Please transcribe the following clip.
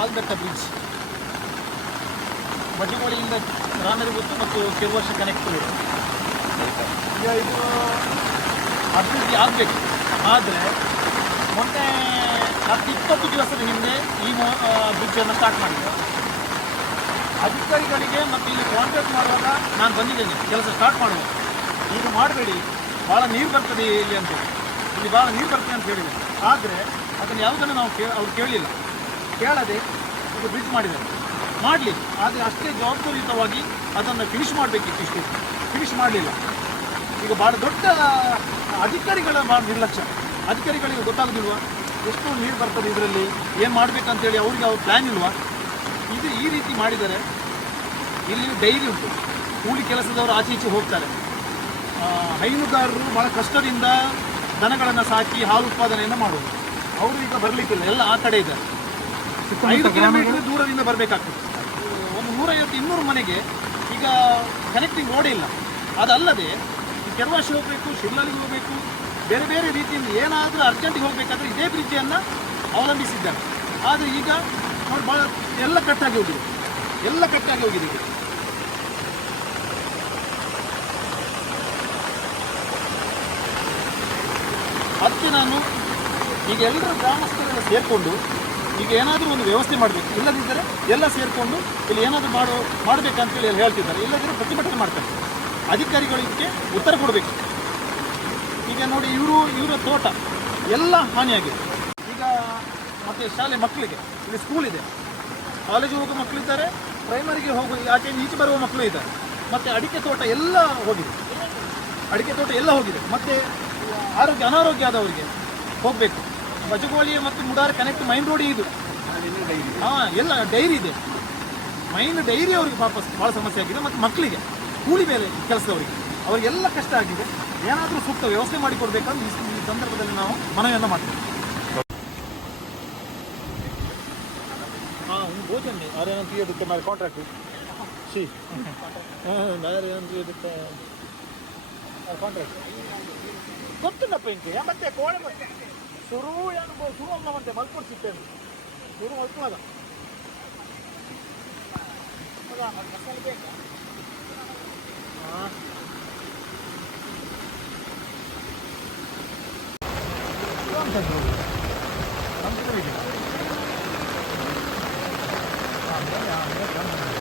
ಆಲ್ಬೆಟ್ಟ bridge. ಬಡ್ಡಿಗೋಳಿಯಿಂದ ರಾಮರಿಗುತ್ತು ಮತ್ತು ಕೆರುವರ್ಷ connect ಇದೆ ಈಗ ಇದು ಅಭಿವೃದ್ಧಿ ಆಗಬೇಕು. ಆದರೆ ಮೊನ್ನೆ ಹತ್ತು ಇಪ್ಪತ್ತು ದಿವಸದ ಹಿಂದೆ ಈ ಬ್ರಿಡ್ಜನ್ನು ಸ್ಟಾರ್ಟ್ ಮಾಡಿದ್ದೆ ಅಧಿಕಾರಿಗಳಿಗೆ ಮತ್ತು ಇಲ್ಲಿ ಕಾಂಟ್ಯಾಕ್ಟ್ ಮಾಡುವಾಗ ನಾನು ಬಂದಿದ್ದೇನೆ. ಕೆಲಸ ಸ್ಟಾರ್ಟ್ ಮಾಡುವಾಗ. ಈಗ ಮಾಡಬೇಡಿ. ಭಾಳ ನೀರು ಬರ್ತದೆ ಇಲ್ಲಿ ಅಂತ ಹೇಳಿ. ಇಲ್ಲಿ ಭಾಳ ನೀರು ಬರ್ತದೆ ಅಂತ ಹೇಳಿದೆ ಆದರೆ ಅದನ್ನು ಯಾವುದನ್ನು ನಾವು ಕೇ ಅವ್ರು ಕೇಳಲಿಲ್ಲ. ಕೇಳದೆ ಇದು ಬಿಲ್ಟ್ ಮಾಡಿದ್ದಾರೆ. ಮಾಡಲಿ, ಆದರೆ ಅಷ್ಟೇ ಜವಾಬ್ದಾರಿಯುತವಾಗಿ ಅದನ್ನು ಫಿನಿಶ್ ಮಾಡಬೇಕಿತ್ತು ಇಷ್ಟು. ಫಿನಿಶ್ ಮಾಡಲಿಲ್ಲ. ಈಗ ಭಾಳ ದೊಡ್ಡ ಅಧಿಕಾರಿಗಳ ಭಾಳ ನಿರ್ಲಕ್ಷ್ಯ. ಅಧಿಕಾರಿಗಳಿಗೆ ಗೊತ್ತಾಗೋದಿಲ್ವಾ? ಎಷ್ಟು ನೀರು ಬರ್ತದೆ ಇದರಲ್ಲಿ, ಏನು ಮಾಡಬೇಕಂತೇಳಿ ಅವ್ರಿಗೆ ಅವ್ರ ಪ್ಲ್ಯಾನ್ ಇಲ್ವಾ? ಇದು ಈ ರೀತಿ ಮಾಡಿದರೆ ಇಲ್ಲಿ ಡೈರಿ ಉಂಟು. ಕೂಲಿ ಕೆಲಸದವರು ಆಚೆ ಈಚೆ ಹೋಗ್ತಾರೆ. ಹೈನುಗಾರರು ಭಾಳ ಕಷ್ಟದಿಂದ ದನಗಳನ್ನು ಸಾಕಿ ಹಾಲು ಉತ್ಪಾದನೆಯನ್ನು ಮಾಡೋದು. ಅವರು ಈಗ ಬರಲಿಕ್ಕಿಲ್ಲ. ಎಲ್ಲ ಆ ಕಡೆ ಇದ್ದಾರೆ. ಐದು ಕಿಲೋಮೀಟರ್ ದೂರದಿಂದ ಬರಬೇಕಾಗ್ತದೆ. ಒಂದು ನೂರೈವತ್ತು ಇನ್ನೂರು ಮನೆಗೆ ಈಗ ಕನೆಕ್ಟಿಂಗ್ ರೋಡ್ ಇಲ್ಲ. ಅದಲ್ಲದೆ ಕೆರವಾಶಿ ಹೋಗಬೇಕು ಶಿರ್ಲಲ್ಲಿಗೆ ಹೋಗಬೇಕು ಬೇರೆ ಬೇರೆ ರೀತಿಯಿಂದ ಏನಾದರೂ ಅರ್ಜೆಂಟಿಗೆ ಹೋಗಬೇಕಾದ್ರೆ ಇದೇ ಬ್ರಿಡ್ಜನ್ನು ಅವಲಂಬಿಸಿದ್ದಾರೆ. ಆದರೆ ಈಗ ನೋಡಿ ಭಾಳ ಎಲ್ಲ ಕಟ್ಟಾಗಿ ಹೋಗಿದೆ. ಎಲ್ಲ ಕಟ್ಟಾಗಿ ಹೋಗಿದೆ ಈಗ. ಅದಕ್ಕೆ ನಾನು ಈಗ ಎಲ್ಲರೂ ಗ್ರಾಮಸ್ಥರೆಲ್ಲ ಸೇರಿಕೊಂಡು ಈಗ ಏನಾದರೂ ಒಂದು ವ್ಯವಸ್ಥೆ ಮಾಡಬೇಕು. ಇಲ್ಲದಿದ್ದರೆ ಎಲ್ಲ ಸೇರಿಕೊಂಡು ಇಲ್ಲಿ ಏನಾದರೂ ಮಾಡೋ, ಮಾಡಬೇಕಂತೇಳಿ ಎಲ್ಲ ಹೇಳ್ತಿದ್ದಾರೆ. ಇಲ್ಲದಿದ್ದರೆ ಪ್ರತಿಭಟನೆ ಮಾಡ್ತಾರೆ. ಅಧಿಕಾರಿಗಳಿಗೆ ಉತ್ತರ ಕೊಡಬೇಕು. ಈಗ ನೋಡಿ ಇವರು, ಇವರ ತೋಟ ಎಲ್ಲ ಹಾನಿಯಾಗಿದೆ. ಈಗ ಮತ್ತೆ ಶಾಲೆ ಮಕ್ಕಳಿಗೆ, ಇಲ್ಲಿ ಸ್ಕೂಲ್ ಇದೆ. ಕಾಲೇಜಿಗೆ ಹೋಗೋ ಮಕ್ಕಳಿದ್ದಾರೆ ಪ್ರೈಮರಿಗೆ ಹೋಗೋ ಆಚೆ ಈಚೆ ಬರುವ ಮಕ್ಕಳು ಇದ್ದಾರೆ. ಮತ್ತು ಅಡಿಕೆ ತೋಟ ಎಲ್ಲ ಹೋಗಿದೆ. ಅಡಿಕೆ ತೋಟ ಎಲ್ಲ ಹೋಗಿದೆ. ಮತ್ತು ಆರೋಗ್ಯ, ಅನಾರೋಗ್ಯ ಆದವರಿಗೆ ಹೋಗಬೇಕು. ಬಜಗೋಳಿ ಮತ್ತು ಮುಡಾರ್ ಕನೆಕ್ಟ್ ಮೈನ್ ರೋಡ್ ಇದು. ಹಾಂ, ಎಲ್ಲ ಡೈರಿ ಇದೆ. ಮೈನ್ ಡೈರಿ ಅವರಿಗೆ ವಾಪಸ್ ಭಾಳ ಸಮಸ್ಯೆ ಆಗಿದೆ ಮತ್ತು ಮಕ್ಕಳಿಗೆ, ಕೂಲಿ ಬೇರೆ ಕೆಲಸದವರಿಗೆ, ಅವರಿಗೆಲ್ಲ ಕಷ್ಟ ಆಗಿದೆ. ಏನಾದರೂ ಸೂಕ್ತ ವ್ಯವಸ್ಥೆ ಮಾಡಿಕೊಡ್ಬೇಕಂತ ಈ ಸಂದರ್ಭದಲ್ಲಿ ನಾವು ಮನವಿಯನ್ನು ಮಾಡ್ತೇವೆ. ಹಾಂ ತಿಳಿಯೋದಕ್ಕೆ ಮೇಲೆ ಕಾಂಟ್ರಾಕ್ಟ್ ಸಿ ಕಾಂಟ್ರಾಕ್ಟ್ ಗೊತ್ತಿಲ್ಲಪ್ಪ ಇಂಕೆ ಮತ್ತೆ ಕೋಳೆ 도로 야는 뭐 도로 올라갈 때 말꼬리 때문에 도로 말꼬하다. 하다 말이 가까이 될까 아. 깜짝 놀랐어 깜짝 놀랐어